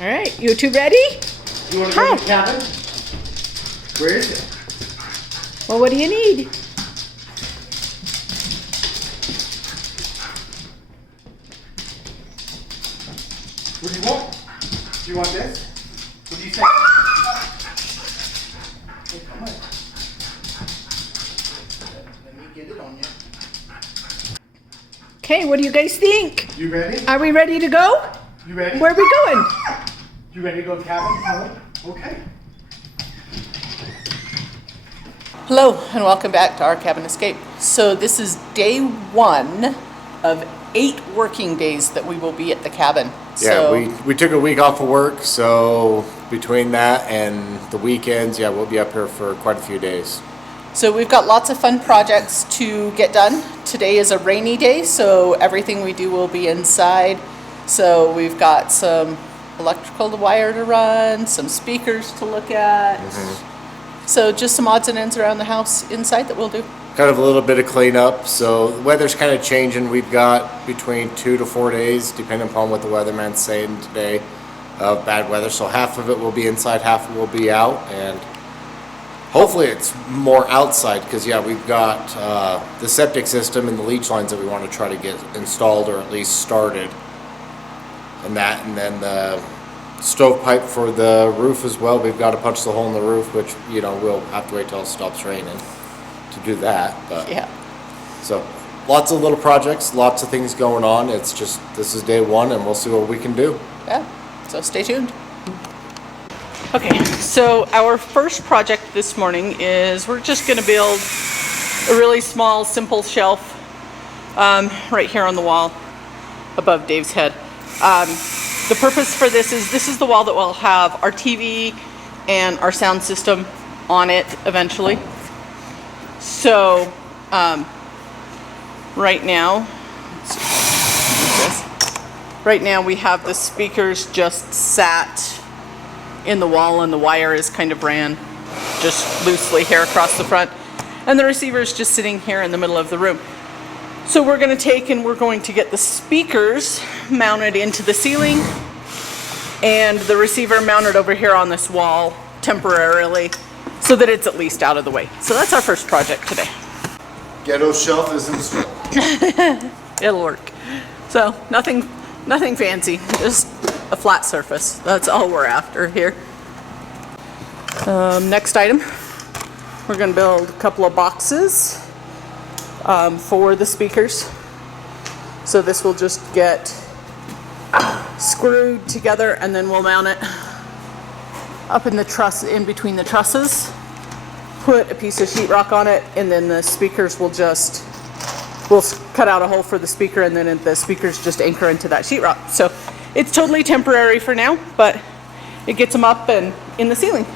All right, you two ready? You want to go to the cabin? Where is it? Well, what do you need? What do you want? Do you want this? What do you say? Hey, come on. Let me get it on you. Okay, what do you guys think? You ready? Are we ready to go? You ready? Where are we going? You ready to go to the cabin, Helen? Okay. Hello and welcome back to Our Cabin Escape. So this is day 1 of 8 working days that we will be at the cabin. We took a week off of work, so between that and the weekends, we'll be up here for quite a few days. So we've got lots of fun projects to get done. Today is a rainy day, so everything we do will be inside. So we've got some electrical wire to run, some speakers to look at. So just some odds and ends around the house inside that we'll do. Kind of a little bit of cleanup, so the weather's kind of changing. We've got between 2 to 4 days, depending upon what the weatherman's saying today, of bad weather. So half of it will be inside, half of it will be out, and hopefully it's more outside because we've got the septic system and the leach lines that we want to try to get installed or at least started, and then the stovepipe for the roof as well. We've got to punch the hole in the roof, which we'll have to wait till it stops raining to do that. But so lots of little projects, lots of things going on. It's just this is day 1 and we'll see what we can do. So stay tuned. Okay, so our first project this morning is we're just going to build a really small, simple shelf right here on the wall above Dave's head. The purpose for this is the wall that will have our TV and our sound system on it eventually. So right now we have the speakers just sat in the wall and the wire is kind of ran just loosely here across the front, and the receiver is just sitting here in the middle of the room. So we're going to get the speakers mounted into the ceiling and the receiver mounted over here on this wall temporarily so that it's at least out of the way. So that's our first project today. Ghetto shelf is installed. It'll work. So nothing fancy, just a flat surface. That's all we're after here. Next item, we're going to build a couple of boxes for the speakers. So this will just get screwed together and then we'll mount it up in the truss, in between the trusses, put a piece of sheetrock on it, and then the speakers we'll cut out a hole for the speaker, and then the speakers just anchor into that sheetrock. So it's totally temporary for now, but it gets them up and in the ceiling.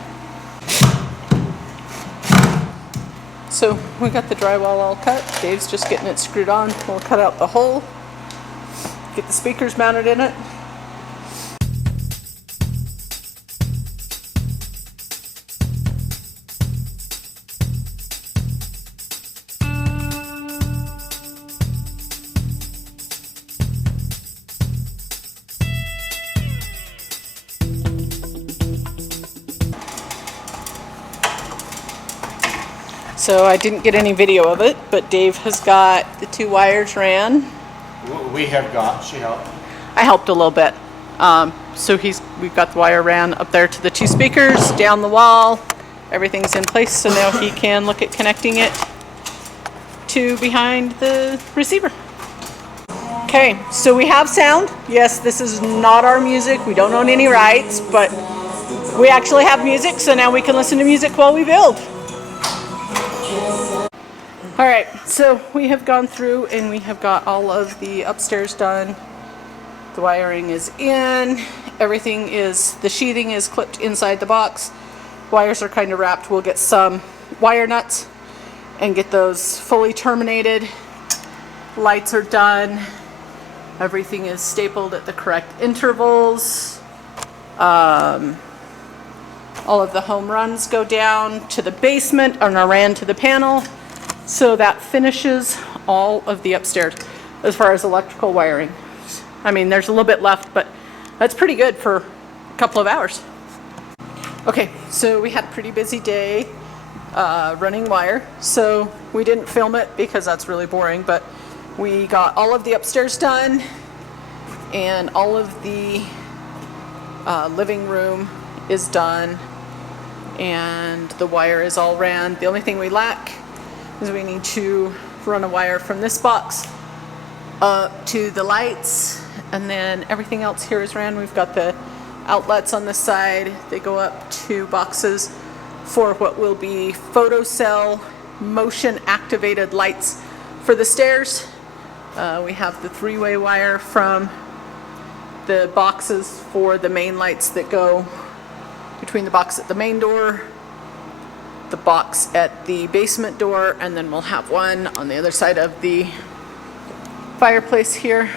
So we got the drywall all cut. Dave's just getting it screwed on. We'll cut out the hole, get the speakers mounted in it. So I didn't get any video of it, but Dave has got the 2 wires ran. We have got. She helped. I helped a little bit. So we've got the wire ran up there to the 2 speakers, down the wall. Everything's in place, so now he can look at connecting it to behind the receiver. Okay, so we have sound. Yes, this is not our music. We don't own any rights, but we actually have music, so now we can listen to music while we build. All right, so we have gone through and we have got all of the upstairs done. The wiring is in. The sheathing is clipped inside the box. Wires are kind of wrapped. We'll get some wire nuts and get those fully terminated. Lights are done. Everything is stapled at the correct intervals. All of the home runs go down to the basement and are ran to the panel. So that finishes all of the upstairs as far as electrical wiring. I mean, there's a little bit left, but that's pretty good for couple of hours. Okay, so we had a pretty busy day running wire. So we didn't film it because that's really boring, but we got all of the upstairs done and all of the living room is done and the wire is all ran. The only thing we lack is we need to run a wire from this box up to the lights, and then everything else here is ran. We've got the outlets on the side. They go up to boxes for what will be photocell motion activated lights for the stairs. We have the three-way wire from the boxes for the main lights that go between the box at the main door, the box at the basement door, and then we'll have one on the other side of the fireplace here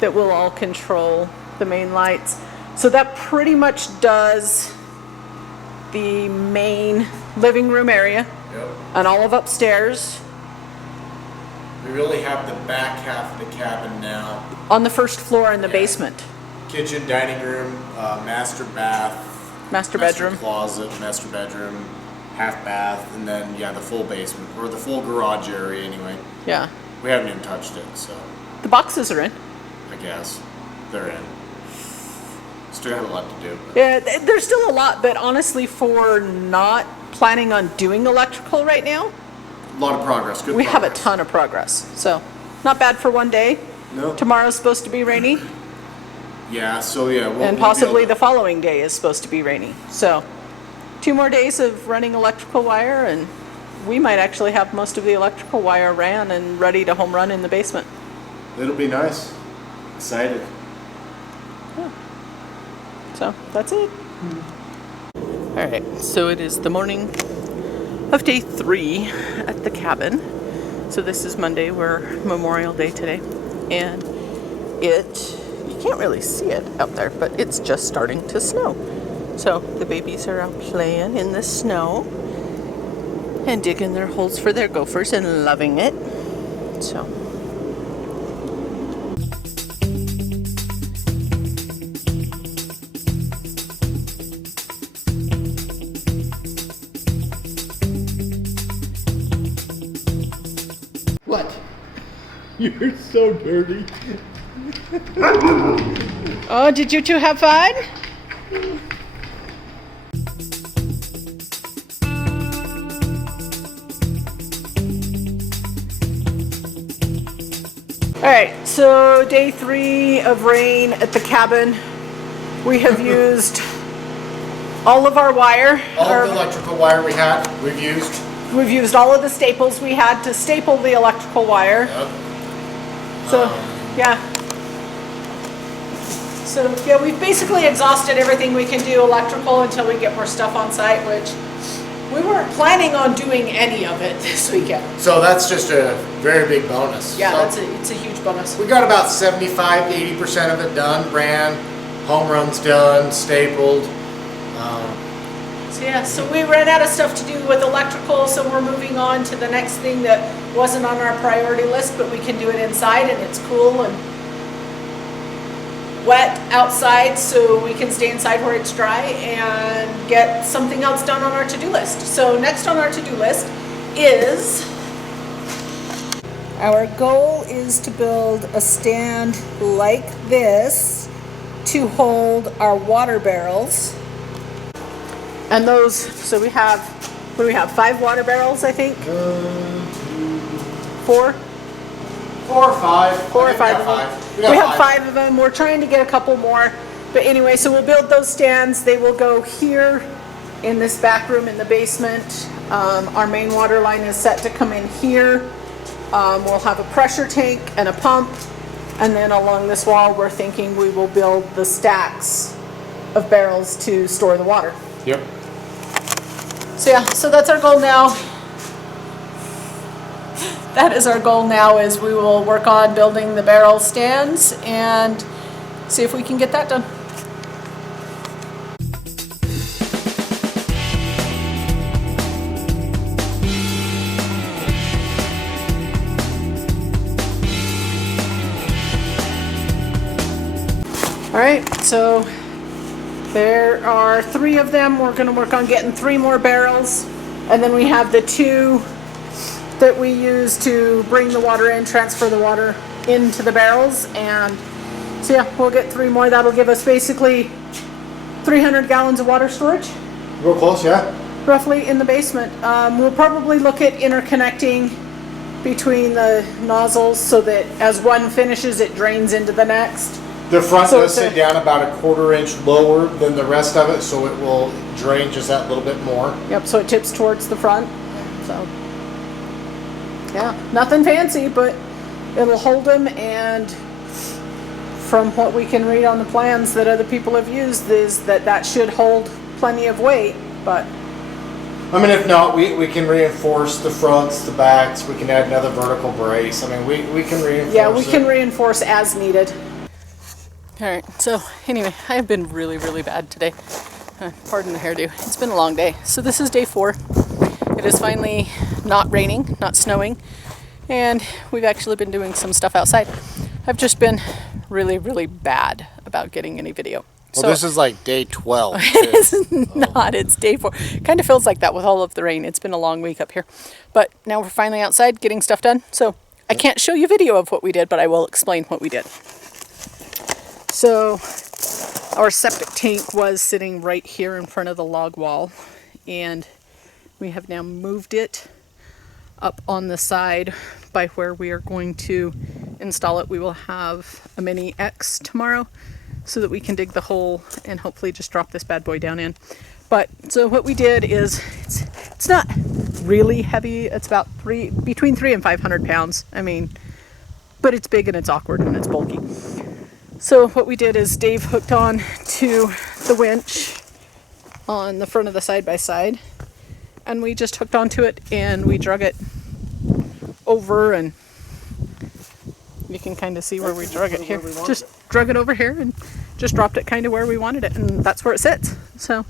that will all control the main lights. So that pretty much does the main living room area Yep. and all of upstairs. We really have the back half of the cabin now. On the first floor in the Yeah. basement. Kitchen, dining room, master bath, Master bedroom. closet, master bedroom, half bath, and then yeah, the full basement or the full garage area anyway. Yeah. We haven't even touched it, so The boxes are in. I guess they're in. Still have a lot to do. Yeah, there's still a lot, but honestly, for not planning on doing electrical right now, A lot of progress. Good. we have a progress. ton of progress. So, not bad for one day. No. Tomorrow's supposed to be rainy, Yeah. So yeah. We'll, and we'll possibly be the able following day is supposed to be rainy. So, 2 more days of running electrical wire, and we might actually have most of the electrical wire ran and ready to home run in the basement. It'll be nice. Excited. So, that's it. All right, so it is the morning of day 3 at the cabin. So this is Monday, we're Memorial Day today. And you can't really see it out there, but it's just starting to snow. So the babies are out playing in the snow and digging their holes for their gophers and loving it. So. What? You're so dirty. Oh, did you two have fun? All right, so day 3 of rain at the cabin. We have used all of our wire. All of the electrical wire we had, we've used. We've used all of the staples we had to staple the electrical wire. Yep. So, yeah. So, yeah, we've basically exhausted everything we can do electrical until we get more stuff on site, which we weren't planning on doing any of it this weekend. So that's just a very big bonus. Yeah, So it's a huge bonus. we got about 75, 80% of it done, ran, home runs done, stapled. So, yeah, so we ran out of stuff to do with electrical, so we're moving on to the next thing that wasn't on our priority list, but we can do it inside and it's cool and wet outside, so we can stay inside where it's dry and get something else done on our to-do list. So next on our to-do list is, our goal is to build a stand like this to hold our water barrels. And those, so we have, what do we have, 5 water barrels, I think? 4? 4 or 5. 4 or I 5 think of them. We got We have 5 of them. We're trying to get a couple more. But anyway, so we'll build those stands. They will go here in this back room in the basement. Our main water line is set to come in here. We'll have a pressure tank and a pump. And then along this wall, we're thinking we will build the stacks of barrels to store the water. Yep. So yeah, so that's our goal now. That is our goal now, is we will work on building the barrel stands and see if we can get that done. All right, so There are 3 of them. We're gonna work on getting 3 more barrels. And then we have the 2 that we use to bring the water in, transfer the water into the barrels. And so yeah, we'll get 3 more. That'll give us basically 300 gallons of water storage, Real close, yeah? roughly, in the basement. We'll probably look at interconnecting between the nozzles so that as one finishes, it drains into the next. The front So does it's a- sit down about a 1/4 inch lower than the rest of it, so it will drain just that little bit more. Yep, so it tips towards the front. So, yeah, nothing fancy, but it'll hold them. And from what we can read on the plans that other people have used, is that that should hold plenty of weight. But I mean, if not, we can reinforce the fronts, the backs, we can add another vertical brace. I mean, we can reinforce yeah, we it. can reinforce as needed. All right, so anyway, I have been really, really bad today. Pardon the hairdo. It's been a long day. So this is day 4. It is finally not raining, not snowing, and we've actually been doing some stuff outside. I've just been really, really bad about getting any video. Well, So this is like day 12. it is not. It's day 4. Kind of feels like that with all of the rain. It's been a long week up here. But now we're finally outside getting stuff done. So I can't show you video of what we did, but I will explain what we did. So our septic tank was sitting right here in front of the log wall, and we have now moved it up on the side by where we are going to install it. We will have a mini X tomorrow so that we can dig the hole and hopefully just drop this bad boy down in. But so what we did is, it's not really heavy. It's about between 300 and 500 pounds. I mean, but it's big and it's awkward and it's bulky. So what we did is Dave hooked on to the winch on the front of the side-by-side, and we just hooked onto it and we drug it over, and you can kind of see where we drug it here. Just drug it over here and just dropped it kind of where we wanted it, and that's where it sits. So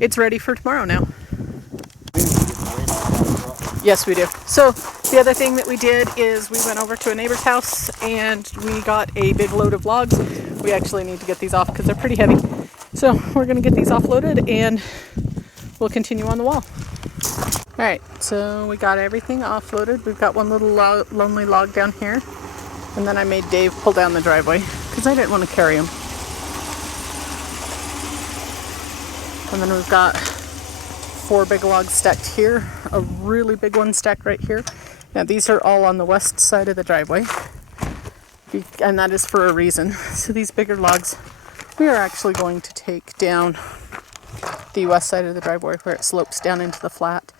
it's ready for tomorrow now. Yes, we do. So the other thing that we did is we went over to a neighbor's house and we got a big load of logs. We actually need to get these off because they're pretty heavy. So we're going to get these offloaded and we'll continue on the wall. All right, so we got everything offloaded. We've got one little lonely log down here. And then I made Dave pull down the driveway because I didn't want to carry him. And then we've got 4 big logs stacked here, a really big one stacked right here. Now these are all on the west side of the driveway, and that is for a reason. So these bigger logs, we are actually going to take down the west side of the driveway where it slopes down into the flat,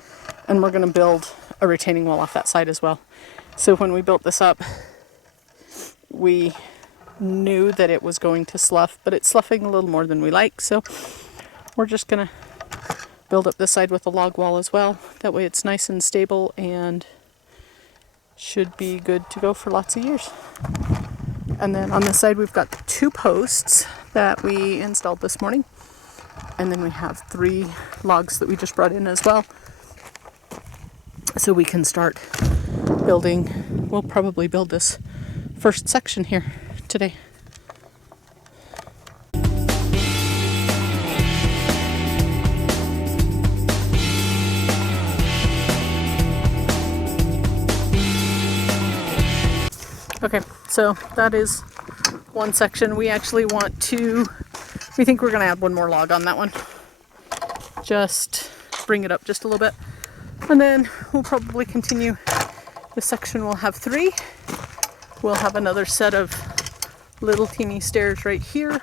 and we're going to build a retaining wall off that side as well. So when we built this up, we knew that it was going to slough, but it's sloughing a little more than we like, so we're just going to build up this side with a log wall as well. That way it's nice and stable and should be good to go for lots of years. And then on this side we've got 2 posts that we installed this morning. And then we have 3 logs that we just brought in as well. So we can start building. We'll probably build this first section here today. Okay, so that is one section. We actually we think we're going to add one more log on that one. Just bring it up just a little bit. And then we'll probably continue. This section will have 3. We'll have another set of little teeny stairs right here.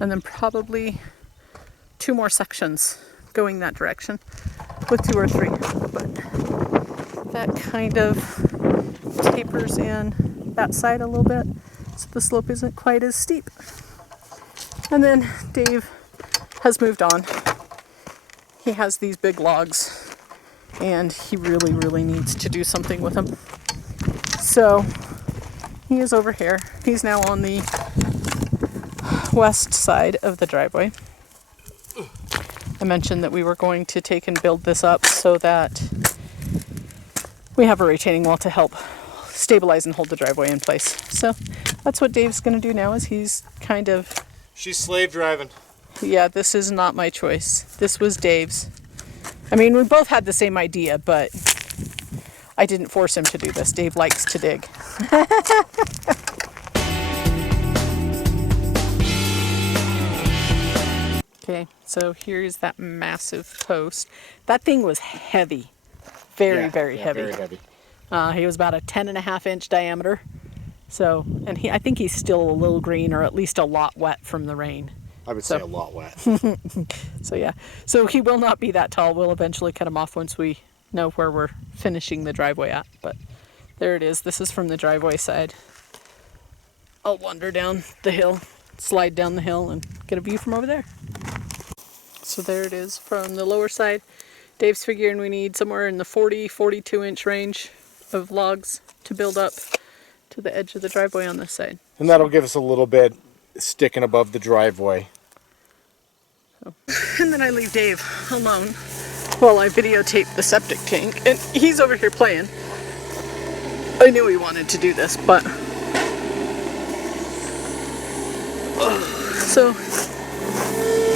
And then probably 2 more sections going that direction with 2 or 3. But that kind of tapers in that side a little bit, so the slope isn't quite as steep. And then Dave has moved on. He has these big logs and he really, really needs to do something with them. So he is over here. He's now on the west side of the driveway. I mentioned that we were going to take and build this up so that we have a retaining wall to help stabilize and hold the driveway in place. So that's what Dave's going to do now, is he's kind of... She's slave driving. Yeah, this is not my choice. This was Dave's. I mean, we both had the same idea, but I didn't force him to do this. Dave likes to dig. Okay, so here's that massive post. That thing was heavy. Very, very heavy. Very heavy. He was about a 10.5-inch diameter. So, and I think he's still a little green, or at least a lot wet from the rain. I would say a lot wet. So yeah, so he will not be that tall. We'll eventually cut him off once we know where we're finishing the driveway at. But there it is. This is from the driveway side. I'll wander down the hill, slide down the hill, and get a view from over there. So there it is from the lower side. Dave's figuring we need somewhere in the 42 inch range of logs to build up to the edge of the driveway on this side. And that'll give us a little bit sticking above the driveway. And then I leave Dave alone while I videotape the septic tank, and he's over here playing. I knew he wanted to do this, but so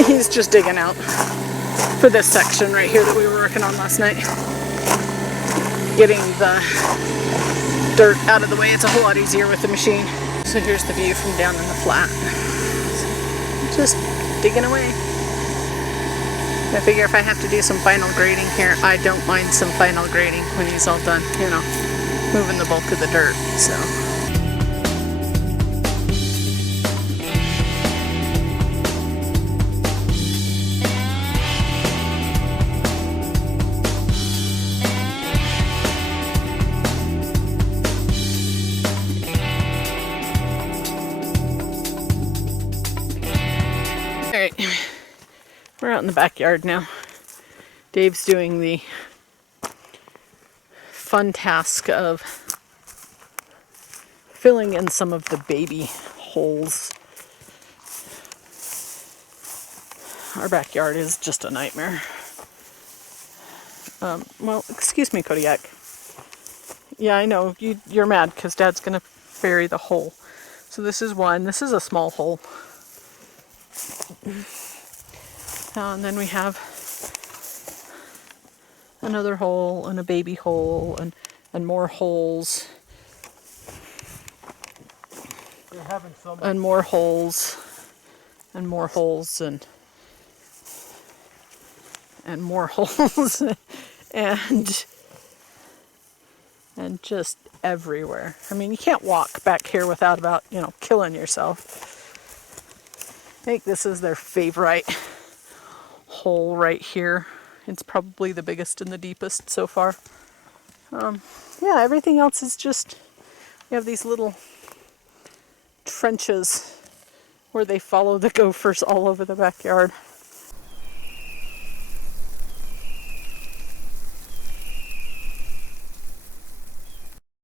he's just digging out for this section right here that we were working on last night. Getting the dirt out of the way. It's a whole lot easier with the machine. So here's the view from down in the flat. Just digging away. I figure if I have to do some final grading here, I don't mind some final grading when he's all done, you know, moving the bulk of the dirt, so. All right. We're out in the backyard now. Dave's doing the fun task of filling in some of the baby holes. Our backyard is just a nightmare. Well, excuse me, Kodiak. Yeah, I know, you're mad because Dad's gonna bury the hole. So this is one. This is a small hole. And then we have another hole and a baby hole and more holes. You're having so much. And more holes and more holes and more holes and just everywhere. I mean, you can't walk back here without about, you know, killing yourself. I think this is their favorite hole right here. It's probably the biggest and the deepest so far. Yeah, everything else is just, we have these little trenches where they follow the gophers all over the backyard.